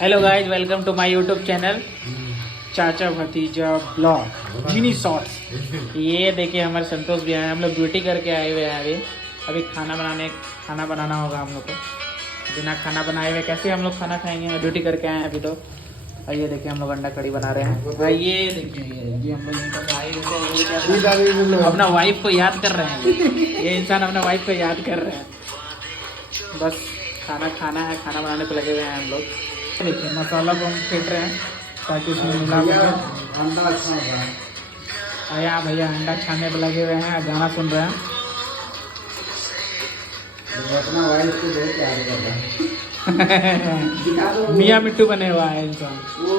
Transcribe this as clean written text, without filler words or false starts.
Hello guys, welcome to my YouTube channel Chacha Bhatija blog mini shorts. ये देखिए हमारे संतोष भी आए, हम लोग ड्यूटी करके आए हुए हैं। अभी खाना बनाना होगा हम लोग को। बिना खाना बनाए हुए कैसे हम लोग खाना खाएंगे? ड्यूटी करके आए हैं अभी तो। और ये देखिए हम लोग अंडा कड़ी बना रहे हैं। और ये देखिए ये हम लोग यहीं पर आए हुए हैं, अपना वाइफ को याद कर रहे हैं। ये इंसान अपना वाइफ को याद कर रहे हैं। बस खाना खाना है, खाना बनाने पे लगे हुए हैं हम लोग। देखिए मसाला को हम फेंट रहे हैं ताकि उसमें मिला अंडा अच्छा होगा। आया भैया अंडा खाने पे लगे हुए हैं, गाना सुन रहे हैं। अपना वाइफ को बहुत याद कर रहा है। मियाँ मिट्टू बने हुआ है इंसान। वो